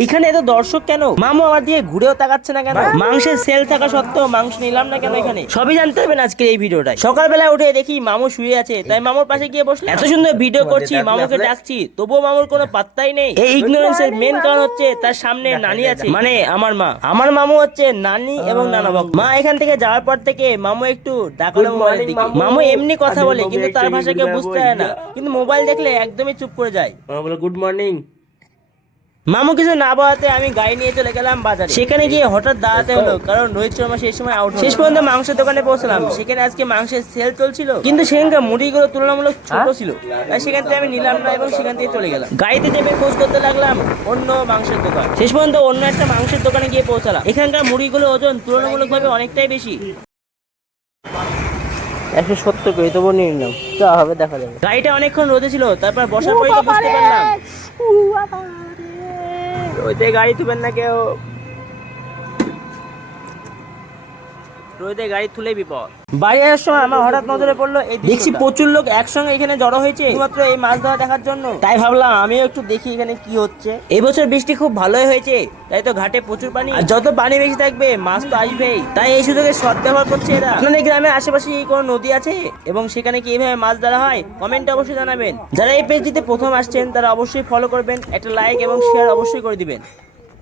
এইখানে এত দর্শক কেন? মামু আমার দিয়ে ঘুরেও তাকাচ্ছে না কেন? মাংসের সেল থাকা সত্ত্বেও মাংস নিলাম না কেন এখানে? সবই জানতে পারবেন আজকে এই ভিডিওটাই সকালবেলা উঠে দেখি মামু শুয়ে আছে। তাই মামুর পাশে গিয়ে বসলে এত সুন্দর ভিডিও করছি মামুকে ডাকছি। তবুও মামুর কোনো পাত্তাই নেই। এই ইগনোরেন্সের মেন কারণ হচ্ছে তার সামনে নানি আছে। মানে আমার মা। আমার মামু হচ্ছে নানি এবং নানা ভক্ত মা এখান থেকে যাওয়ার পর থেকে মামু একটু ডাকালো মোবাইলের দিকে। মামু। এমনি কথা বলে কিন্তু তার ভাষাকে বুঝতে হয় না। কিন্তু মোবাইল দেখলে একদমই চুপ করে যায়। মামা বলে গুড মর্নিং মামু কিছু না বলাতে আমি গাড়ি নিয়ে চলে গেলাম বাজারে। সেখানে গিয়ে হঠাৎ দাঁড়াতে হলো কারণ রোহিত শর্মা সেই সময় আউট শেষ পর্যন্ত মাংসের দোকানে পৌঁছলাম। সেখানে আজকে মাংসের সেল চলছিল। কিন্তু সেখানকার মুড়িগুলো তুলনামূলক ছোট ছিল। তাই সেখান থেকে আমি নিলাম না এবং সেখান থেকে চলে গেলাম। গাড়িতে চেপে খোঁজ করতে লাগলাম অন্য মাংসের দোকান। শেষ পর্যন্ত অন্য একটা মাংসের দোকানে গিয়ে পৌঁছালাম। এখানকার মুড়িগুলো ওজন তুলনামূলকভাবে অনেকটাই বেশি। একশো সত্তর করে তবু নিয়ে নিলাম। যা হবে দেখা যাবে। গাড়িটা অনেকক্ষণ রোদে ছিল তারপর বসার পরে বুঝতে পারলাম। রোদে গাড়ি তুবেন না কেউ রোদে গাড়ি তুলে বিপদ। আসার সময় আমার হঠাৎ নজরে পড়ল এই দেখছি প্রচুর লোক একসঙ্গে এখানে জড়ো হয়েছে। শুধুমাত্র এই মাছ ধরা দেখার জন্য। তাই ভাবলাম আমিও একটু দেখি এখানে কি হচ্ছে। এবছর বৃষ্টি খুব ভালোই হয়েছে। তাই তো ঘাটে প্রচুর পানি। আর যত পানি বেশি থাকবে মাছ তো আসবেই। তাই এই সুযোগে সৎ ব্যবহার করছে এরা। আপনাদের গ্রামের আশেপাশে কোনো নদী আছে? এবং সেখানে কি এইভাবে মাছ ধরা হয়? কমেন্টে অবশ্যই জানাবেন। যারা এই পেজটিতে প্রথম আসছেন তারা অবশ্যই ফলো করবেন একটা লাইক এবং শেয়ার অবশ্যই করে দিবেন।